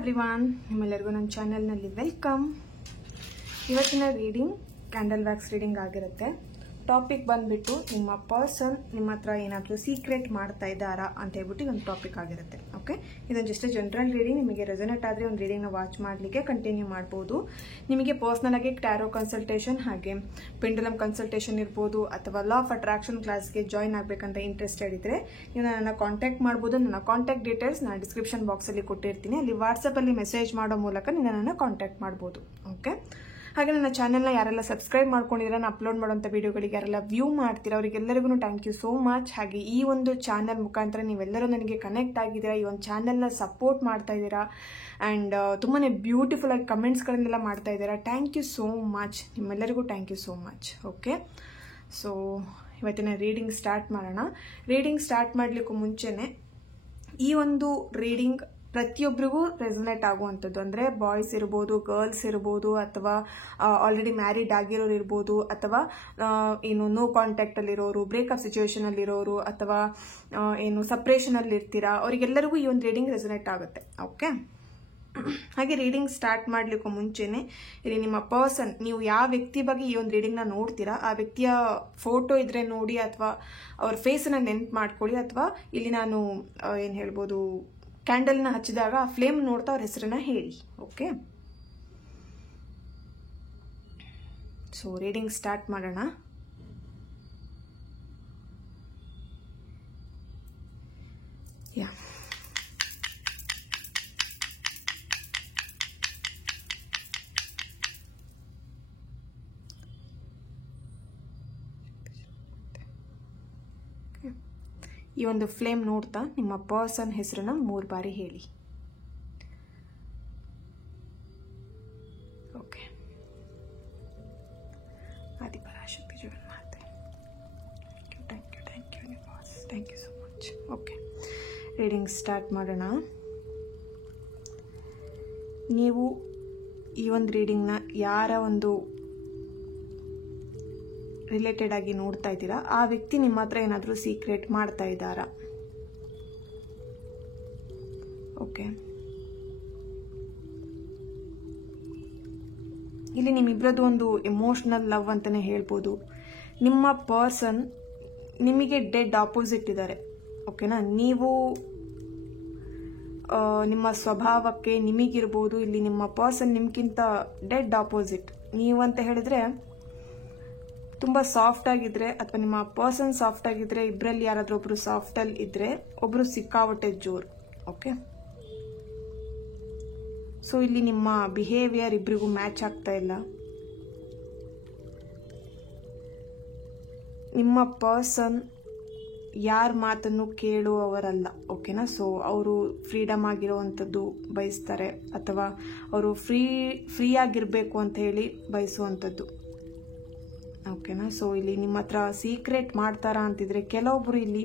Everyone, ನಿಮ್ಮೆಲ್ಲರಿಗೂ ನನ್ನ ಚಾನೆಲ್ನಲ್ಲಿ ವೆಲ್ಕಮ್. ಇವತ್ತಿನ ರೀಡಿಂಗ್ ಕ್ಯಾಂಡಲ್ ವ್ಯಾಕ್ಸ್ ರೀಡಿಂಗ್ ಆಗಿರುತ್ತೆ. ಟಾಪಿಕ್ ಬಂದ್ಬಿಟ್ಟು ನಿಮ್ಮ ಪರ್ಸನ್ ನಿಮ್ಮ ಹತ್ರ ಏನಾದರೂ ಸೀಕ್ರೆಟ್ ಮಾಡ್ತಾ ಇದ್ದಾರಾ ಅಂತ ಹೇಳ್ಬಿಟ್ಟು ಒಂದು ಟಾಪಿಕ್ ಆಗಿರುತ್ತೆ. ಓಕೆ, ಇದೊಂದು ಜಸ್ಟ್ ಜನರಲ್ ರೀಡಿಂಗ್. ನಿಮಗೆ ರೆಸೊನೇಟ್ ಆದರೆ ಒಂದು ರೀಡಿಂಗ್ನ ವಾಚ್ ಮಾಡಲಿಕ್ಕೆ ಕಂಟಿನ್ಯೂ ಮಾಡ್ಬೋದು. ನಿಮಗೆ ಪರ್ಸ್ನಲ್ ಆಗಿ ಟ್ಯಾರೋ ಕನ್ಸಲ್ಟೇಷನ್ ಹಾಗೆ ಪೆಂಡುಲಮ್ ಕನ್ಸಲ್ಟೇಷನ್ ಇರ್ಬೋದು, ಅಥವಾ ಲಾ ಆಫ್ ಅಟ್ರಾಕ್ಷನ್ ಕ್ಲಾಸ್ಗೆ ಜಾಯ್ನ್ ಆಗಬೇಕಂತ ಇಂಟ್ರೆಸ್ಟೆಡ್ ಇದ್ದರೆ ನೀವು ನನ್ನನ್ನು ಕಾಂಟ್ಯಾಕ್ಟ್ ಮಾಡ್ಬೋದು. ನನ್ನ ಕಾಂಟ್ಯಾಕ್ಟ್ ಡೀಟೇಲ್ಸ್ ನಾನು ಡಿಸ್ಕ್ರಿಪ್ಷನ್ ಬಾಕ್ಸಲ್ಲಿ ಕೊಟ್ಟಿರ್ತೀನಿ. ಅಲ್ಲಿ ವಾಟ್ಸಪ್ಪಲ್ಲಿ ಮೆಸೇಜ್ ಮಾಡೋ ಮೂಲಕ ನೀವು ನನ್ನನ್ನು ಕಾಂಟ್ಯಾಕ್ಟ್ ಮಾಡ್ಬೋದು. ಓಕೆ, ಹಾಗೆ ನನ್ನ ಚಾನೆಲ್ನ ಯಾರೆಲ್ಲ ಸಬ್ಸ್ಕ್ರೈಬ್ ಮಾಡ್ಕೊಂಡಿದ್ದೀರಾ, ನಾನು ಅಪ್ಲೋಡ್ ಮಾಡೋಂಥ ವೀಡಿಯೋಗಳಿಗೆ ಯಾರೆಲ್ಲ ವ್ಯೂ ಮಾಡ್ತೀರಾ ಅವರಿಗೆಲ್ಲರಿಗೂ ಥ್ಯಾಂಕ್ ಯು ಸೋ ಮಚ್. ಹಾಗೆ ಈ ಒಂದು ಚಾನಲ್ ಮುಖಾಂತರ ನೀವೆಲ್ಲರೂ ನನಗೆ ಕನೆಕ್ಟ್ ಆಗಿದ್ದೀರಾ, ಈ ಒಂದು ಚಾನಲ್ನ ಸಪೋರ್ಟ್ ಮಾಡ್ತಾ ಇದ್ದೀರಾ ಆ್ಯಂಡ್ ತುಂಬಾ ಬ್ಯೂಟಿಫುಲ್ ಆಗಿ ಕಮೆಂಟ್ಸ್ಗಳನ್ನೆಲ್ಲ ಮಾಡ್ತಾ ಇದ್ದೀರಾ. ಥ್ಯಾಂಕ್ ಯು ಸೋ ಮಚ್, ನಿಮ್ಮೆಲ್ಲರಿಗೂ thank you so much. Okay, so ಇವತ್ತಿನ ರೀಡಿಂಗ್ ಸ್ಟಾರ್ಟ್ ಮಾಡೋಣ. ರೀಡಿಂಗ್ ಸ್ಟಾರ್ಟ್ ಮಾಡಲಿಕ್ಕೂ ಮುಂಚೆನೆ ಈ ಒಂದು ರೀಡಿಂಗ್ ಪ್ರತಿಯೊಬ್ಬರಿಗೂ ರೆಸೊನೇಟ್ ಆಗುವಂಥದ್ದು. ಅಂದರೆ ಬಾಯ್ಸ್ ಇರ್ಬೋದು, ಗರ್ಲ್ಸ್ ಇರ್ಬೋದು, ಅಥವಾ ಆಲ್ರೆಡಿ ಮ್ಯಾರಿಡ್ ಆಗಿರೋರು ಇರ್ಬೋದು, ಅಥವಾ ಏನು ನೋ ಕಾಂಟ್ಯಾಕ್ಟಲ್ಲಿರೋರು, ಬ್ರೇಕಪ್ ಸಿಚುವೇಶನಲ್ಲಿರೋರು, ಅಥವಾ ಏನು ಸಪ್ರೇಷನಲ್ಲಿ ಇರ್ತೀರಾ, ಅವರಿಗೆಲ್ಲರಿಗೂ ಈ ಒಂದು ರೀಡಿಂಗ್ ರೆಸೊನೇಟ್ ಆಗುತ್ತೆ. ಓಕೆ, ಹಾಗೆ ರೀಡಿಂಗ್ ಸ್ಟಾರ್ಟ್ ಮಾಡಲಿಕ್ಕೂ ಮುಂಚೆನೆ ಇಲ್ಲಿ ನಿಮ್ಮ ಪರ್ಸನ್, ನೀವು ಯಾವ ವ್ಯಕ್ತಿ ಬಗ್ಗೆ ಈ ಒಂದು ರೀಡಿಂಗ್ನ ನೋಡ್ತೀರಾ ಆ ವ್ಯಕ್ತಿಯ ಫೋಟೋ ಇದ್ರೆ ನೋಡಿ, ಅಥವಾ ಅವ್ರ ಫೇಸನ್ನು ನೆನ್ಪು ಮಾಡ್ಕೊಳ್ಳಿ, ಅಥವಾ ಇಲ್ಲಿ ನಾನು ಏನು ಹೇಳ್ಬೋದು ಕ್ಯಾಂಡಲ್ನ ಹಚ್ಚಿದಾಗ ಆ ಫ್ಲೇಮ್ ನೋಡ್ತಾ ಅವ್ರ ಹೆಸರನ್ನ ಹೇಳಿ. ಓಕೆ, ಸೊ ರೀಡಿಂಗ್ ಸ್ಟಾರ್ಟ್ ಮಾಡೋಣ. ಯಾ ಈ ಒಂದು ಫ್ಲೇಮ್ ನೋಡ್ತಾ ನಿಮ್ಮ ಪರ್ಸನ್ ಹೆಸರನ್ನ 3 ಬಾರಿ ಹೇಳಿ. Okay, Adiparashakti Jaganmathe, thank you so much. Okay, reading start ಮಾಡೋಣ. ನೀವು ಈ ಒಂದು ರೀಡಿಂಗ್ನ ಯಾರ ಒಂದು ರಿಲೇಟೆಡ್ ಆಗಿ ನೋಡ್ತಾ ಇದ್ದೀರಾ ಆ ವ್ಯಕ್ತಿ ನಿಮ್ಮ ಹತ್ರ ಏನಾದರೂ ಸೀಕ್ರೆಟ್ ಮಾಡ್ತಾ ಇದ್ದಾರಾ? ಓಕೆ, ಇಲ್ಲಿ ನಿಮ್ಮಿಬ್ಬರದ್ದು ಒಂದು ಎಮೋಷನಲ್ ಲವ್ ಅಂತಾನೆ ಹೇಳ್ಬೋದು. ನಿಮ್ಮ ಪರ್ಸನ್ ನಿಮಗೆ ಡೆಡ್ ಆಪೋಸಿಟ್ ಇದ್ದಾರೆ. ಓಕೆನಾ, ನೀವು ನಿಮ್ಮ ಸ್ವಭಾವಕ್ಕೆ ನಿಮಗಿರ್ಬೋದು, ಇಲ್ಲಿ ನಿಮ್ಮ ಪರ್ಸನ್ ನಿಮ್ಗಿಂತ ಡೆಡ್ ಆಪೋಸಿಟ್. ನೀವು ಅಂತ ಹೇಳಿದ್ರೆ ತುಂಬ ಸಾಫ್ಟ್ ಆಗಿದ್ರೆ, ಅಥವಾ ನಿಮ್ಮ ಪರ್ಸನ್ ಸಾಫ್ಟ್ ಆಗಿದ್ರೆ, ಇಬ್ಬರಲ್ಲಿ ಯಾರಾದ್ರೂ ಒಬ್ರು ಸಾಫ್ಟಲ್ಲಿ ಇದ್ರೆ ಒಬ್ರು ಸಿಕ್ಕಾವಟ್ಟೆ ಜೋರು. ಓಕೆ, ಸೊ ಇಲ್ಲಿ ನಿಮ್ಮ ಬಿಹೇವಿಯರ್ ಇಬ್ಬರಿಗೂ ಮ್ಯಾಚ್ ಆಗ್ತಾ ಇಲ್ಲ. ನಿಮ್ಮ ಪರ್ಸನ್ ಯಾರ ಮಾತನ್ನು ಕೇಳುವವರಲ್ಲ. ಓಕೆನಾ, ಸೊ ಅವರು ಫ್ರೀಡಮ್ ಆಗಿರುವಂಥದ್ದು ಬಯಸ್ತಾರೆ, ಅಥವಾ ಅವರು ಫ್ರೀ ಆಗಿರಬೇಕು ಅಂತ ಹೇಳಿ ಬಯಸುವಂಥದ್ದು. ಓಕೆನಾ, ಸೊ ಇಲ್ಲಿ ನಿಮ್ಮ ಹತ್ರ ಸೀಕ್ರೆಟ್ ಮಾಡ್ತಾರಾ ಅಂತಿದ್ರೆ ಕೆಲವೊಬ್ರು ಇಲ್ಲಿ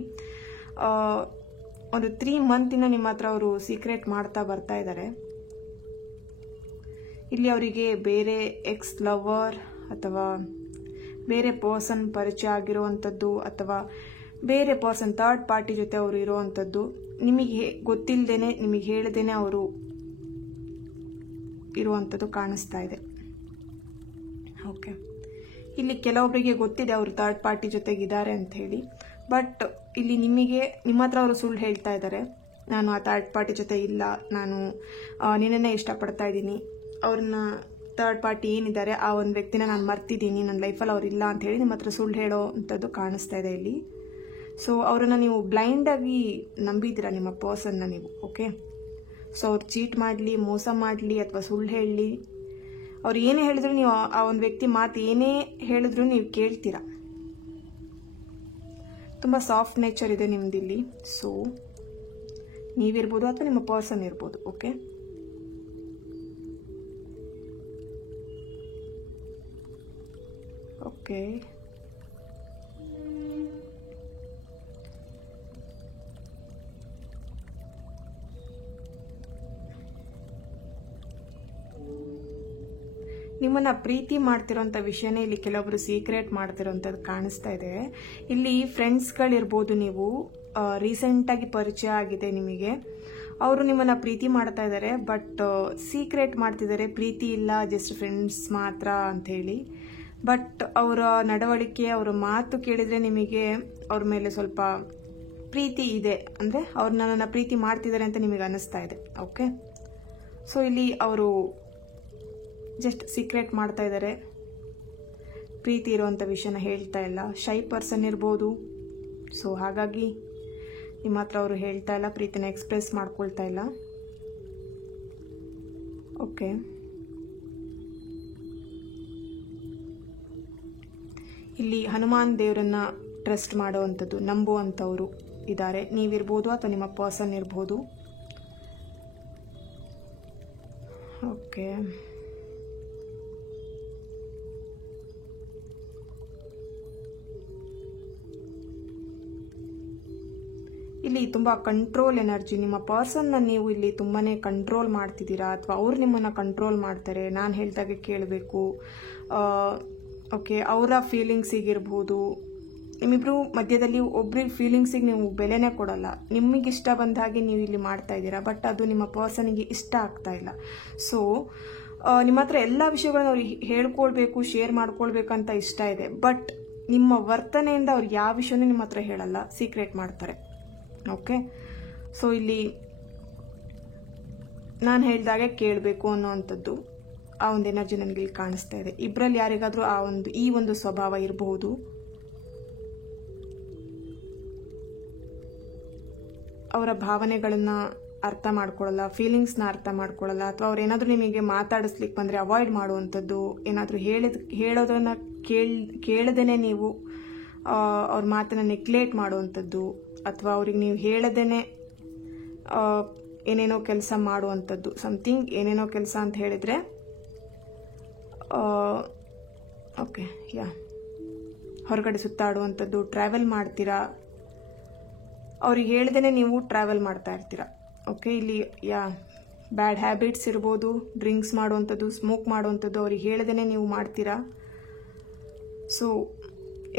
ಒಂದು 3 ಮಂತಿಂದ ನಿಮ್ಮ ಹತ್ರ ಅವರು ಸೀಕ್ರೆಟ್ ಮಾಡ್ತಾ ಬರ್ತಾ ಇದ್ದಾರೆ. ಇಲ್ಲಿ ಅವರಿಗೆ ಬೇರೆ ಎಕ್ಸ್ ಲವರ್ ಅಥವಾ ಬೇರೆ ಪರ್ಸನ್ ಪರಿಚಯ ಆಗಿರುವಂಥದ್ದು, ಅಥವಾ ಬೇರೆ ಪರ್ಸನ್ ಥರ್ಡ್ ಪಾರ್ಟಿ ಜೊತೆ ಅವರು ಇರುವಂಥದ್ದು, ನಿಮಗೆ ಗೊತ್ತಿಲ್ಲದೇನೆ, ನಿಮಗೆ ಹೇಳದೇನೆ ಅವರು ಇರುವಂಥದ್ದು ಕಾಣಿಸ್ತಾ ಇದೆ. ಓಕೆ, ಇಲ್ಲಿ ಕೆಲವೊಬ್ಬರಿಗೆ ಗೊತ್ತಿದೆ ಅವರು ಥರ್ಡ್ ಪಾರ್ಟಿ ಜೊತೆಗಿದ್ದಾರೆ ಅಂತ ಹೇಳಿ, ಬಟ್ ಇಲ್ಲಿ ನಿಮ್ಮ ಹತ್ರ ಅವರು ಸುಳ್ಳು ಹೇಳ್ತಾ ಇದ್ದಾರೆ. ನಾನು ಆ ಥರ್ಡ್ ಪಾರ್ಟಿ ಜೊತೆ ಇಲ್ಲ, ನಾನು ನಿನ್ನನ್ನೇ ಇಷ್ಟಪಡ್ತಾ ಇದ್ದೀನಿ, ಅವ್ರನ್ನ ಥರ್ಡ್ ಪಾರ್ಟಿ ಏನಿದ್ದಾರೆ ಆ ಒಂದು ವ್ಯಕ್ತಿನ ನಾನು ಮರ್ತಿದ್ದೀನಿ, ನನ್ನ ಲೈಫಲ್ಲಿ ಅವ್ರಿಲ್ಲ ಅಂತ ಹೇಳಿ ನಿಮ್ಮ ಹತ್ರ ಸುಳ್ಳು ಹೇಳೋ ಅಂಥದ್ದು ಕಾಣಿಸ್ತಾ ಇದೆ ಇಲ್ಲಿ. ಸೊ ಅವರನ್ನು ನೀವು ಬ್ಲೈಂಡಾಗಿ ನಂಬಿದ್ದೀರಾ, ನಿಮ್ಮ ಪರ್ಸನ್ನ ನೀವು. ಓಕೆ, ಸೊ ಅವ್ರು ಚೀಟ್ ಮಾಡಲಿ, ಮೋಸ ಮಾಡಲಿ, ಅಥವಾ ಸುಳ್ಳು ಹೇಳಲಿ, ಅವ್ರು ಏನೇ ಹೇಳಿದ್ರು ನೀವು ಆ ಒಂದು ವ್ಯಕ್ತಿ ಮಾತು ಏನೇ ಹೇಳಿದ್ರು ನೀವು ಕೇಳ್ತೀರಾ. ತುಂಬ ಸಾಫ್ಟ್ ನೇಚರ್ ಇದೆ ನಿಮ್ದಿಲ್ಲಿ. ಸೊ ನೀವಿರ್ಬೋದು ಅಥವಾ ನಿಮ್ಮ ಪರ್ಸನ್ ಇರ್ಬೋದು. ಓಕೆ, ಓಕೆ, ನಿಮ್ಮನ್ನ ಪ್ರೀತಿ ಮಾಡ್ತಿರೋಂಥ ವಿಷಯನೇ ಇಲ್ಲಿ ಕೆಲವೊಬ್ರು ಸೀಕ್ರೆಟ್ ಮಾಡ್ತಿರೋಂಥದ್ದು ಕಾಣಿಸ್ತಾ ಇದೆ. ಇಲ್ಲಿ ಫ್ರೆಂಡ್ಸ್ಗಳಿರ್ಬೋದು, ನೀವು ರೀಸೆಂಟಾಗಿ ಪರಿಚಯ ಆಗಿದೆ ನಿಮಗೆ, ಅವರು ನಿಮ್ಮನ್ನು ಪ್ರೀತಿ ಮಾಡ್ತಾ ಇದ್ದಾರೆ, ಬಟ್ ಸೀಕ್ರೆಟ್ ಮಾಡ್ತಿದ್ದಾರೆ. ಪ್ರೀತಿ ಇಲ್ಲ, ಜಸ್ಟ್ ಫ್ರೆಂಡ್ಸ್ ಮಾತ್ರ ಅಂತ ಹೇಳಿ. ಬಟ್ ಅವರ ನಡವಳಿಕೆ, ಅವರ ಮಾತು ಕೇಳಿದರೆ ನಿಮಗೆ ಅವ್ರ ಮೇಲೆ ಸ್ವಲ್ಪ ಪ್ರೀತಿ ಇದೆ, ಅಂದರೆ ಅವ್ರು ನನ್ನನ್ನು ಪ್ರೀತಿ ಮಾಡ್ತಿದ್ದಾರೆ ಅಂತ ನಿಮಗೆ ಅನ್ನಿಸ್ತಾ ಇದೆ. ಓಕೆ, ಸೊ ಇಲ್ಲಿ ಅವರು ಜಸ್ಟ್ ಸೀಕ್ರೆಟ್ ಮಾಡ್ತಾ ಇದ್ದಾರೆ, ಪ್ರೀತಿ ಇರುವಂಥ ವಿಷಯನ ಹೇಳ್ತಾ ಇಲ್ಲ. ಶೈ ಪರ್ಸನ್ ಇರ್ಬೋದು, ಸೊ ಹಾಗಾಗಿ ನಿಮ್ಮ ಹತ್ರ ಅವರು ಹೇಳ್ತಾ ಇಲ್ಲ, ಪ್ರೀತಿನ ಎಕ್ಸ್ಪ್ರೆಸ್ ಮಾಡ್ಕೊಳ್ತಾ ಇಲ್ಲ. ಓಕೆ, ಇಲ್ಲಿ ಹನುಮಾನ್ ದೇವರನ್ನ ಟ್ರಸ್ಟ್ ಮಾಡುವಂಥದ್ದು, ನಂಬುವಂಥವ್ರು ಇದ್ದಾರೆ. ನೀವಿರ್ಬೋದು ಅಥವಾ ನಿಮ್ಮ ಪರ್ಸನ್ ಇರ್ಬೋದು. ಓಕೆ, ಇಲ್ಲಿ ತುಂಬ ಕಂಟ್ರೋಲ್ ಎನರ್ಜಿ. ನಿಮ್ಮ ಪರ್ಸನ್ನ ನೀವು ಇಲ್ಲಿ ತುಂಬಾ ಕಂಟ್ರೋಲ್ ಮಾಡ್ತಿದ್ದೀರಾ, ಅಥವಾ ಅವ್ರು ನಿಮ್ಮನ್ನು ಕಂಟ್ರೋಲ್ ಮಾಡ್ತಾರೆ. ನಾನು ಹೇಳಿದಾಗೆ ಕೇಳಬೇಕು. ಓಕೆ, ಅವರ ಫೀಲಿಂಗ್ಸಿಗಿರ್ಬೋದು. ನಿಮ್ಮಿಬ್ರು ಮಧ್ಯದಲ್ಲಿ ಒಬ್ರಿಗೆ ಫೀಲಿಂಗ್ಸಿಗೆ ನೀವು ಬೆಲೆನೇ ಕೊಡಲ್ಲ. ನಿಮಗೆ ಇಷ್ಟ ಬಂದ ಹಾಗೆ ನೀವು ಇಲ್ಲಿ ಮಾಡ್ತಾ ಇದ್ದೀರಾ, ಬಟ್ ಅದು ನಿಮ್ಮ ಪರ್ಸನಿಗೆ ಇಷ್ಟ ಆಗ್ತಾ ಇಲ್ಲ. ಸೊ ನಿಮ್ಮ ಹತ್ರ ಎಲ್ಲ ವಿಷಯಗಳನ್ನ ಅವ್ರಿಗೆ ಹೇಳ್ಕೊಳ್ಬೇಕು, ಶೇರ್ ಮಾಡ್ಕೊಳ್ಬೇಕಂತ ಇಷ್ಟ ಇದೆ, ಬಟ್ ನಿಮ್ಮ ವರ್ತನೆಯಿಂದ ಅವ್ರು ಯಾವ ವಿಷಯನೂ ನಿಮ್ಮ ಹತ್ರ ಹೇಳಲ್ಲ, ಸೀಕ್ರೆಟ್ ಮಾಡ್ತಾರೆ. ಓಕೆ, ಸೊ ಇಲ್ಲಿ ನಾನು ಹೇಳಿದಾಗೆ ಕೇಳಬೇಕು ಅನ್ನೋವಂಥದ್ದು ಆ ಒಂದು ಎನರ್ಜಿ ನನಗೆ ಇಲ್ಲಿ ಕಾಣಿಸ್ತಾ ಇದೆ. ಇಬ್ಬರಲ್ಲಿ ಯಾರಿಗಾದ್ರೂ ಈ ಒಂದು ಸ್ವಭಾವ ಇರಬಹುದು. ಅವರ ಭಾವನೆಗಳನ್ನ ಅರ್ಥ ಮಾಡ್ಕೊಳ್ಳಲ್ಲ, ಫೀಲಿಂಗ್ಸ್ನ ಅರ್ಥ ಮಾಡ್ಕೊಳ್ಳಲ್ಲ, ಅಥವಾ ಅವ್ರು ಏನಾದರೂ ನಿಮಗೆ ಮಾತಾಡಿಸ್ಲಿಕ್ಕೆ ಬಂದರೆ ಅವಾಯ್ಡ್ ಮಾಡುವಂಥದ್ದು, ಏನಾದರೂ ಹೇಳೋದನ್ನ ಕೇಳದೇನೆ ನೀವು ಅವ್ರ ಮಾತನ್ನು ನೆಗ್ಲೆಕ್ಟ್ ಮಾಡುವಂಥದ್ದು, ಅಥವಾ ಅವ್ರಿಗೆ ನೀವು ಹೇಳದೇನೆ ಏನೇನೋ ಕೆಲಸ ಮಾಡುವಂಥದ್ದು. ಸಮಥಿಂಗ್ ಏನೇನೋ ಕೆಲಸ ಅಂತ ಹೇಳಿದರೆ ಓಕೆ, ಹೊರಗಡೆ ಸುತ್ತಾಡುವಂಥದ್ದು, ಟ್ರಾವೆಲ್ ಮಾಡ್ತೀರಾ, ಅವ್ರಿಗೆ ಹೇಳ್ದೇನೆ ನೀವು ಟ್ರಾವೆಲ್ ಮಾಡ್ತಾ ಇರ್ತೀರಾ. ಓಕೆ, ಇಲ್ಲಿ ಬ್ಯಾಡ್ ಹ್ಯಾಬಿಟ್ಸ್ ಇರ್ಬೋದು, ಡ್ರಿಂಕ್ಸ್ ಮಾಡುವಂಥದ್ದು, ಸ್ಮೋಕ್ ಮಾಡುವಂಥದ್ದು, ಅವ್ರಿಗೆ ಹೇಳ್ದೇನೆ ನೀವು ಮಾಡ್ತೀರಾ. ಸೊ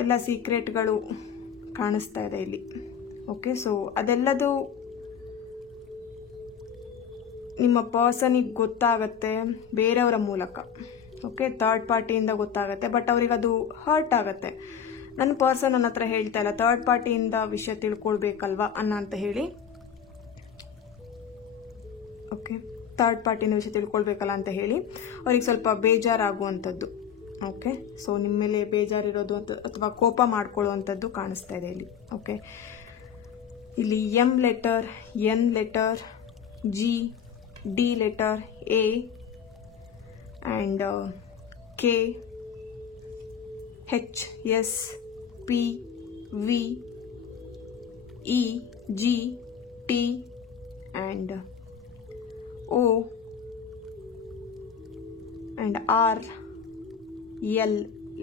ಎಲ್ಲ ಸೀಕ್ರೆಟ್ಗಳು ಕಾಣಿಸ್ತಾ ಇದೆ ಇಲ್ಲಿ. ಓಕೆ, ಸೊ ಅದೆಲ್ಲದು ನಿಮ್ಮ ಪರ್ಸನಿಗೆ ಗೊತ್ತಾಗತ್ತೆ ಬೇರೆಯವರ ಮೂಲಕ. ಓಕೆ, ಥರ್ಡ್ ಪಾರ್ಟಿಯಿಂದ ಗೊತ್ತಾಗತ್ತೆ, ಬಟ್ ಅವ್ರಿಗೆ ಅದು ಹರ್ಟ್ ಆಗತ್ತೆ. ನನ್ನ ಪರ್ಸನ್ ನನ್ನ ಹತ್ರ ಹೇಳ್ತಾ ಇಲ್ಲ, ಥರ್ಡ್ ಪಾರ್ಟಿಯಿಂದ ವಿಷಯ ತಿಳ್ಕೊಳ್ಬೇಕಲ್ವಾ ಅಂತ ಹೇಳಿ. ಓಕೆ, ಥರ್ಡ್ ಪಾರ್ಟಿಯಿಂದ ವಿಷಯ ತಿಳ್ಕೊಳ್ಬೇಕಲ್ಲ ಅಂತ ಹೇಳಿ ಅವ್ರಿಗೆ ಸ್ವಲ್ಪ ಬೇಜಾರಾಗುವಂಥದ್ದು. ಓಕೆ, ಸೊ ನಿಮ್ಮ ಮೇಲೆ ಬೇಜಾರಿರೋದು ಅಥವಾ ಕೋಪ ಮಾಡ್ಕೊಳ್ಳುವಂಥದ್ದು ಕಾಣಿಸ್ತಾ ಇದೆ ಇಲ್ಲಿ. ಓಕೆ, ಇಲ್ಲಿ M letter, N letter, G, D letter, A and K, H, S, P, V, E, G, T and O and R, L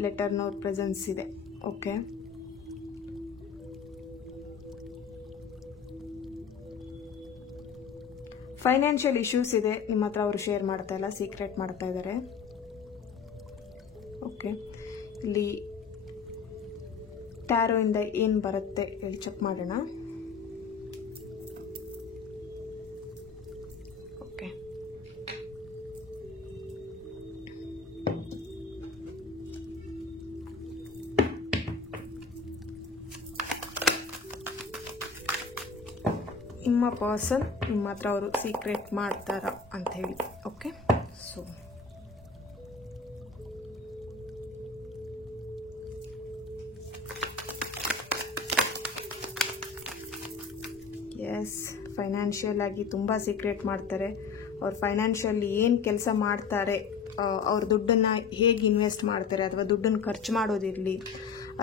ಲೆಟರ್ನವ್ರ ಪ್ರೆಸೆನ್ಸ್ ಇದೆ. ಓಕೆ, ಫೈನಾನ್ಷಿಯಲ್ ಇಶ್ಯೂಸ್ ಇದೆ ನಿಮ್ಮ ಹತ್ರ, ಅವರು ಶೇರ್ ಮಾಡ್ತಾ ಇಲ್ಲ, ಸೀಕ್ರೆಟ್ ಮಾಡ್ತಾ ಇದ್ದಾರೆ. ಓಕೆ, ಇಲ್ಲಿ ಟ್ಯಾರೋಯಿಂದ ಏನು ಬರುತ್ತೆ ಹೇಳಿ ಚೆಕ್ ಮಾಡೋಣ. ಓಕೆ, ನಿಮ್ಮ ಪರ್ಸನ್ ನಿಮ್ಮ ಹತ್ರ ಅವರು ಸೀಕ್ರೆಟ್ ಮಾಡ್ತಾರ ಅಂತ ಹೇಳಿ. ಓಕೆ, ಸೊ ಎಸ್, ಫೈನಾನ್ಷಿಯಲ್ ಆಗಿ ತುಂಬ ಸೀಕ್ರೆಟ್ ಮಾಡ್ತಾರೆ. ಅವ್ರು ಫೈನಾನ್ಷಿಯಲಿ ಏನು ಕೆಲಸ ಮಾಡ್ತಾರೆ, ಅವ್ರ ದುಡ್ಡನ್ನು ಹೇಗೆ ಇನ್ವೆಸ್ಟ್ ಮಾಡ್ತಾರೆ, ಅಥವಾ ದುಡ್ಡನ್ನು ಖರ್ಚು ಮಾಡೋದಿರಲಿ,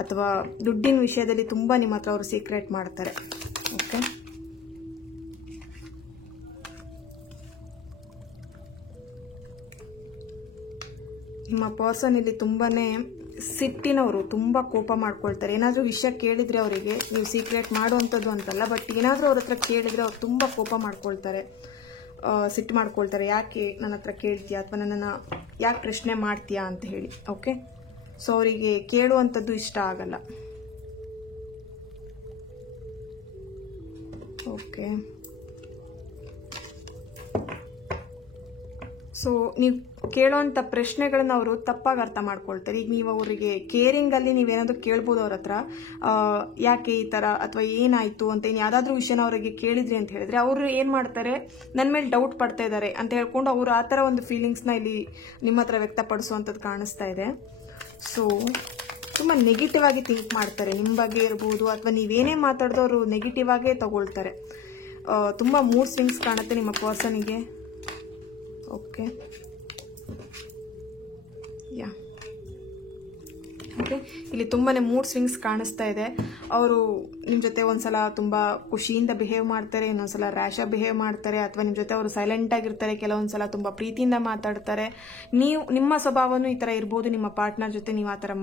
ಅಥವಾ ದುಡ್ಡಿನ ವಿಷಯದಲ್ಲಿ ತುಂಬ ನಿಮ್ಮ ಹತ್ರ ಅವರು ಸೀಕ್ರೆಟ್ ಮಾಡ್ತಾರೆ. ಓಕೆ, ನಿಮ್ಮ ಪರ್ಸನ್ ಇಲ್ಲಿ ತುಂಬಾ ಸಿಟ್ಟಿನವರು, ತುಂಬ ಕೋಪ ಮಾಡ್ಕೊಳ್ತಾರೆ. ಏನಾದರೂ ವಿಷಯ ಕೇಳಿದರೆ ಅವರಿಗೆ ನೀವು ಸೀಕ್ರೆಟ್ ಮಾಡುವಂಥದ್ದು ಅಂತಲ್ಲ, ಬಟ್ ಏನಾದರೂ ಅವ್ರ ಹತ್ರ ಕೇಳಿದರೆ ಅವ್ರು ತುಂಬ ಕೋಪ ಮಾಡ್ಕೊಳ್ತಾರೆ, ಸಿಟ್ಟು ಮಾಡ್ಕೊಳ್ತಾರೆ. ಯಾಕೆ ನನ್ನ ಹತ್ರ ಕೇಳ್ತೀಯಾ, ಅಥವಾ ನನ್ನನ್ನು ಯಾಕೆ ಪ್ರಶ್ನೆ ಮಾಡ್ತೀಯಾ ಅಂತ ಹೇಳಿ. ಓಕೆ, ಸೊ ಅವರಿಗೆ ಕೇಳುವಂಥದ್ದು ಇಷ್ಟ ಆಗಲ್ಲ. ಓಕೆ, ಸೊ ನೀವು ಕೇಳೋಂಥ ಪ್ರಶ್ನೆಗಳನ್ನ ಅವರು ತಪ್ಪಾಗಿ ಅರ್ಥ ಮಾಡ್ಕೊಳ್ತಾರೆ. ಈಗ ನೀವು ಅವರಿಗೆ ಕೇರಿಂಗಲ್ಲಿ ನೀವೇನಾದರೂ ಕೇಳ್ಬೋದು ಅವ್ರ ಹತ್ರ, ಯಾಕೆ ಈ ಥರ ಅಥವಾ ಏನಾಯಿತು ಅಂತ ಯಾವುದಾದ್ರೂ ವಿಷಯನ ಅವರಿಗೆ ಕೇಳಿದ್ರಿ ಅಂತ ಹೇಳಿದ್ರೆ ಅವರು ಏನು ಮಾಡ್ತಾರೆ, ನನ್ನ ಮೇಲೆ ಡೌಟ್ ಪಡ್ತಾ ಇದ್ದಾರೆ ಅಂತ ಹೇಳ್ಕೊಂಡು ಅವರು ಆ ಥರ ಒಂದು ಫೀಲಿಂಗ್ಸ್ನ ಇಲ್ಲಿ ನಿಮ್ಮ ಹತ್ರ ವ್ಯಕ್ತಪಡಿಸುವಂಥದ್ದು ಕಾಣಿಸ್ತಾ ಇದೆ. ಸೊ ತುಂಬ ನೆಗೆಟಿವ್ ಆಗಿ ಥಿಂಕ್ ಮಾಡ್ತಾರೆ ನಿಮ್ಮ ಬಗ್ಗೆ ಇರ್ಬೋದು, ಅಥವಾ ನೀವೇನೇ ಮಾತಾಡಿದೋ ಅವರು ನೆಗೆಟಿವ್ ಆಗೇ ತಗೊಳ್ತಾರೆ. ತುಂಬ ಮೂಡ್ ಸ್ವಿಂಗ್ಸ್ ಕಾಣುತ್ತೆ ನಿಮ್ಮ ಪರ್ಸನಿಗೆ. ಓಕೆ ಯಾ ಓಕೆ, ಇಲ್ಲಿ ತುಂಬಾ ಮೂಡ್ ಸ್ವಿಂಗ್ಸ್ ಕಾಣಿಸ್ತಾ ಇದೆ. ಅವರು ನಿಮ್ಮ ಜೊತೆ ಒಂದ್ಸಲ ತುಂಬ ಖುಷಿಯಿಂದ ಬಿಹೇವ್ ಮಾಡ್ತಾರೆ, ಇನ್ನೊಂದ್ಸಲ ರ್ಯಾಶಾಗಿ ಬಿಹೇವ್ ಮಾಡ್ತಾರೆ, ಅಥವಾ ನಿಮ್ಮ ಜೊತೆ ಅವರು ಸೈಲೆಂಟ್ ಆಗಿರ್ತಾರೆ, ಕೆಲವೊಂದ್ಸಲ ತುಂಬ ಪ್ರೀತಿಯಿಂದ ಮಾತಾಡ್ತಾರೆ. ನಿಮ್ಮ ಸ್ವಭಾವನೂ ಈ ಥರ ಇರ್ಬೋದು, ನಿಮ್ಮ ಪಾರ್ಟ್ನರ್ ಜೊತೆ ನೀವು ಆ ಥರ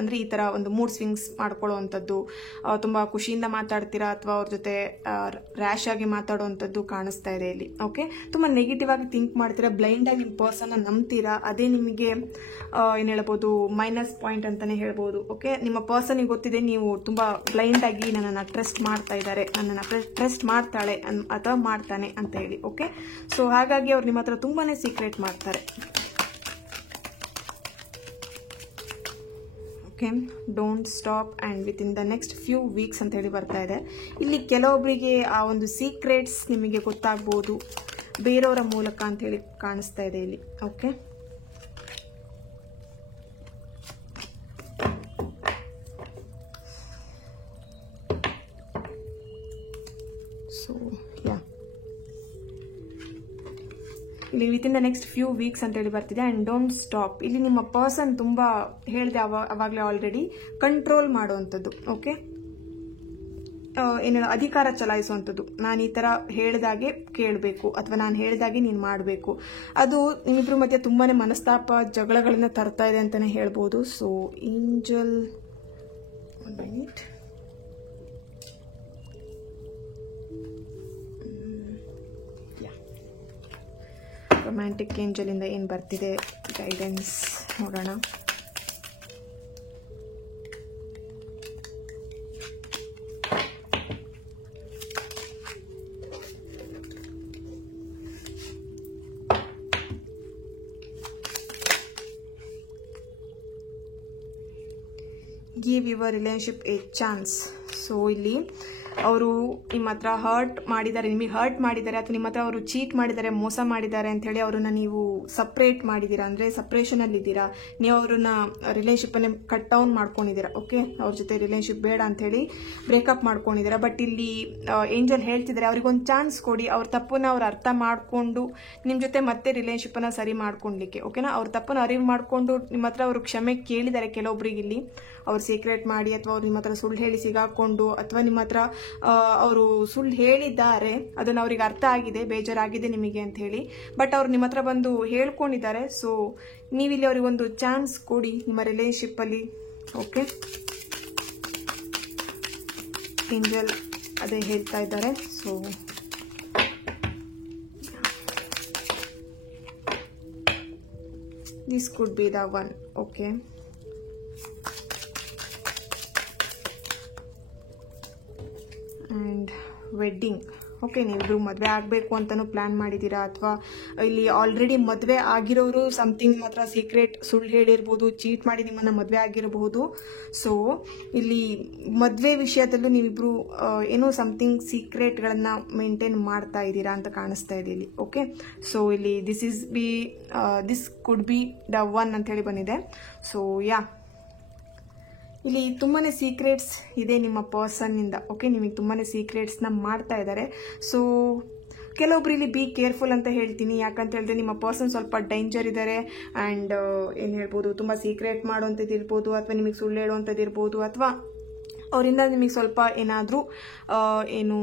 ಅಂದರೆ ಈ ಥರ ಒಂದು ಮೂಡ್ ಸ್ವಿಂಗ್ಸ್ ಮಾಡ್ಕೊಳ್ಳೋವಂಥದ್ದು, ತುಂಬ ಖುಷಿಯಿಂದ ಮಾತಾಡ್ತೀರಾ ಅಥವಾ ಅವ್ರ ಜೊತೆ ರ್ಯಾಶ್ ಆಗಿ ಮಾತಾಡೋವಂಥದ್ದು ಕಾಣಿಸ್ತಾ ಇದೆ ಇಲ್ಲಿ. ಓಕೆ, ತುಂಬ ನೆಗೆಟಿವ್ ಆಗಿ ಥಿಂಕ್ ಮಾಡ್ತೀರಾ, ಬ್ಲೈಂಡ್ ಆಗಿ ನಿಮ್ಮ ಪರ್ಸನ್ನ ನಂಬ್ತೀರಾ. ಅದೇ ನಿಮಗೆ ಏನು ಹೇಳ್ಬೋದು, ಮೈನಸ್ ಪಾಯಿಂಟ್ ಅಂತಾನೆ ಹೇಳ್ಬೋದು. ಓಕೆ, ನಿಮ್ಮ ಪರ್ಸನ್ಗೆ ಗೊತ್ತಿದೆ ನೀವು ತುಂಬಾ ಬ್ಲೈಂಡ್ ಆಗಿ ನನ್ನನ್ನು ಟ್ರಸ್ಟ್ ಮಾಡ್ತಾ ಇದ್ದಾರೆ, ನನ್ನನ್ನು ಟ್ರಸ್ಟ್ ಮಾಡ್ತಾಳೆ ಅಥವಾ ಮಾಡ್ತಾನೆ ಅಂತ ಹೇಳಿ. ಓಕೆ, ಸೊ ಹಾಗಾಗಿ ಅವ್ರು ನಿಮ್ಮ ಹತ್ರ ತುಂಬಾನೇ ಸೀಕ್ರೆಟ್ ಮಾಡ್ತಾರೆ. Okay, don't stop and with in the next few weeks ಅಂತ ಹೇಳಿ ಬರ್ತಾ ಇದೆ. ಇಲ್ಲಿ ಕೆಲವೊಬ್ಬರಿಗೆ ಆ ಒಂದು ಸೀಕ್ರೆಟ್ಸ್ ನಿಮಗೆ ಗೊತ್ತಾಗ್ಬೋದು ಬೇರೆಯವರ ಮೂಲಕ ಅಂತ ಹೇಳಿ ಕಾಣಿಸ್ತಾ ಇದೆ ಇಲ್ಲಿ. ಓಕೆ, ಸೊ ಯಾ ಇಲ್ಲಿ with in the next few weeks ಅಂತ ಹೇಳಿ ಬರ್ತಿದೆ. ಆ್ಯಂಡ್ ಡೋಂಟ್ ಸ್ಟಾಪ್, ಇಲ್ಲಿ ನಿಮ್ಮ ಪರ್ಸನ್ ತುಂಬ ಹೇಳಿದೆ ಅವಾಗಲೇ ಆಲ್ರೆಡಿ ಕಂಟ್ರೋಲ್ ಮಾಡುವಂಥದ್ದು. ಓಕೆ, ಏನು ಅಧಿಕಾರ ಚಲಾಯಿಸುವಂಥದ್ದು, ನಾನು ಈ ಥರ ಹೇಳಿದಾಗೆ ಕೇಳಬೇಕು ಅಥವಾ ನಾನು ಹೇಳಿದಾಗೆ ನೀನು ಮಾಡಬೇಕು. ಅದು ನಿಮ್ಮಿಬ್ಬರ ಮಧ್ಯೆ ತುಂಬಾ ಮನಸ್ತಾಪ ಜಗಳಗಳನ್ನ ತರ್ತಾ ಇದೆ ಅಂತಲೇ ಹೇಳ್ಬೋದು. So angel, 1 minute. Romantic angel ಇಂದ ಏನು ಬರ್ತಿದೆ ಗೈಡೆನ್ಸ್ ನೋಡೋಣ. Give your relationship A chance. So ಇಲ್ಲಿ ಅವರು ನಿಮ್ಮ ಹತ್ರ ನಿಮಗೆ ಹರ್ಟ್ ಮಾಡಿದ್ದಾರೆ ಅಥವಾ ನಿಮ್ಮ ಹತ್ರ ಅವರು ಚೀಟ್ ಮಾಡಿದ್ದಾರೆ, ಮೋಸ ಮಾಡಿದ್ದಾರೆ ಅಂತ ಹೇಳಿ ಅವರನ್ನ ನೀವು ಸಪ್ರೇಟ್ ಮಾಡಿದ್ದೀರಾ, ಅಂದರೆ ಸಪ್ರೇಷನಲ್ಲಿದ್ದೀರಾ, ನೀವು ಅವ್ರನ್ನ ರಿಲೇಶನ್ಶಿಪ್ಪನ್ನೇ ಕಟ್ ಡೌನ್ ಮಾಡ್ಕೊಂಡಿದ್ದೀರಾ. ಓಕೆ, ಅವ್ರ ಜೊತೆ ರಿಲೇಶನ್ಶಿಪ್ ಬೇಡ ಅಂತ ಹೇಳಿ ಬ್ರೇಕಪ್ ಮಾಡ್ಕೊಂಡಿದ್ದೀರಾ. ಬಟ್ ಇಲ್ಲಿ ಏಂಜಲ್ ಹೇಳ್ತಿದ್ದಾರೆ ಅವ್ರಿಗೊಂದು ಚಾನ್ಸ್ ಕೊಡಿ, ಅವ್ರ ತಪ್ಪನ್ನ ಅವ್ರು ಅರ್ಥ ಮಾಡಿಕೊಂಡು ನಿಮ್ಮ ಜೊತೆ ಮತ್ತೆ ರಿಲೇಶನ್ಶಿಪ್ಪನ್ನು ಸರಿ ಮಾಡ್ಕೊಳ್ಲಿಕ್ಕೆ. ಓಕೆನಾ, ಅವ್ರ ತಪ್ಪನ್ನು ಅರಿವು ಮಾಡಿಕೊಂಡು ನಿಮ್ಮ ಹತ್ರ ಅವರು ಕ್ಷಮೆ ಕೇಳಿದ್ದಾರೆ. ಕೆಲವೊಬ್ಬರಿಗೆ ಇಲ್ಲಿ ಅವ್ರು ಸೀಕ್ರೆಟ್ ಮಾಡಿ ಅಥವಾ ಅವ್ರು ನಿಮ್ಮ ಹತ್ರ ಸುಳ್ಳು ಹೇಳಿ ಸಿಗಾಕೊಂಡು ಅಥವಾ ನಿಮ್ಮ ಹತ್ರ ಅವರು ಸುಳ್ಳು ಹೇಳಿದ್ದಾರೆ, ಅದನ್ನು ಅವ್ರಿಗೆ ಅರ್ಥ ಆಗಿದೆ, ಬೇಜಾರಾಗಿದೆ ನಿಮಗೆ ಅಂತ ಹೇಳಿ. ಬಟ್ ಅವ್ರು ನಿಮ್ಮ ಹತ್ರ ಬಂದು ಹೇಳ್ಕೊಂಡಿದ್ದಾರೆ. ಸೊ ನೀವಿಲ್ಲಿ ಅವ್ರಿಗೆ ಒಂದು ಚಾನ್ಸ್ ಕೊಡಿ ನಿಮ್ಮ ರಿಲೇಶನ್ಶಿಪ್ಪಲ್ಲಿ. ಓಕೆ, ಏಂಜಲ್ ಅದೇ ಹೇಳ್ತಾ ಇದ್ದಾರೆ. So this could be the one. Okay, and wedding. Okay, ನೀವಿಬ್ರು ಮದುವೆ ಆಗಬೇಕು ಅಂತಲೂ ಪ್ಲ್ಯಾನ್ ಮಾಡಿದ್ದೀರಾ, ಅಥವಾ ಇಲ್ಲಿ ಆಲ್ರೆಡಿ ಮದುವೆ ಆಗಿರೋರು ಸಮಥಿಂಗ್ ಮಾತ್ರ ಸೀಕ್ರೆಟ್ ಸುಳ್ಳು ಹೇಳಿರ್ಬೋದು, ಚೀಟ್ ಮಾಡಿ ನಿಮ್ಮನ್ನು ಮದುವೆ ಆಗಿರಬಹುದು. ಸೊ ಇಲ್ಲಿ ಮದುವೆ ವಿಷಯದಲ್ಲೂ ನೀವಿಬ್ರು ಏನೋ ಸಮಥಿಂಗ್ ಸೀಕ್ರೆಟ್ಗಳನ್ನು ಮೇಂಟೈನ್ ಮಾಡ್ತಾ ಇದ್ದೀರಾ ಅಂತ ಕಾಣಿಸ್ತಾ ಇದೆ ಇಲ್ಲಿ. ಓಕೆ, ಸೊ ಇಲ್ಲಿ this could be the one ಅಂತ ಹೇಳಿ ಬಂದಿದೆ. ಸೊ ಯಾ, ಇಲ್ಲಿ ತುಂಬಾ ಸೀಕ್ರೆಟ್ಸ್ ಇದೆ ನಿಮ್ಮ ಪರ್ಸನ್ನಿಂದ. ಓಕೆ, ನಿಮಗೆ ತುಂಬಾ ಸೀಕ್ರೆಟ್ಸ್ನ ಮಾಡ್ತಾ ಇದ್ದಾರೆ. ಸೊ ಕೆಲವೊಬ್ರು ಇಲ್ಲಿ ಬಿ ಕೇರ್ಫುಲ್ ಅಂತ ಹೇಳ್ತೀನಿ. ಯಾಕಂತ ಹೇಳಿದ್ರೆ ನಿಮ್ಮ ಪರ್ಸನ್ ಸ್ವಲ್ಪ ಡೇಂಜರ್ ಇದ್ದಾರೆ. ಆ್ಯಂಡ್ ಏನು ಹೇಳ್ಬೋದು, ತುಂಬ ಸೀಕ್ರೆಟ್ ಮಾಡುವಂಥದ್ದು ಇರ್ಬೋದು, ಅಥವಾ ನಿಮಗೆ ಸುಳ್ಳು ಹೇಳುವಂಥದ್ದು ಇರ್ಬೋದು, ಅಥವಾ ಅವರಿಂದ ನಿಮಗೆ ಸ್ವಲ್ಪ ಏನಾದರೂ ಏನು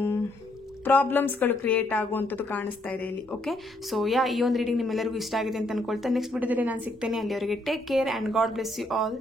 ಪ್ರಾಬ್ಲಮ್ಸ್ಗಳು ಕ್ರಿಯೇಟ್ ಆಗುವಂಥದ್ದು ಕಾಣಿಸ್ತಾ ಇದೆ ಇಲ್ಲಿ. ಓಕೆ, ಸೊ ಈ ಒಂದು ರೀಡಿಂಗ್ ನಿಮ್ಮೆಲ್ಲರಿಗೂ ಇಷ್ಟ ಆಗಿದೆ ಅಂತ ಅನ್ಕೊಳ್ತಾ ನೆಕ್ಸ್ಟ್ ವಿಡಿಯೋದಲ್ಲಿ ನಾನು ಸಿಗ್ತೇನೆ. ಅಲ್ಲಿವರೆಗೆ take care and God bless you all.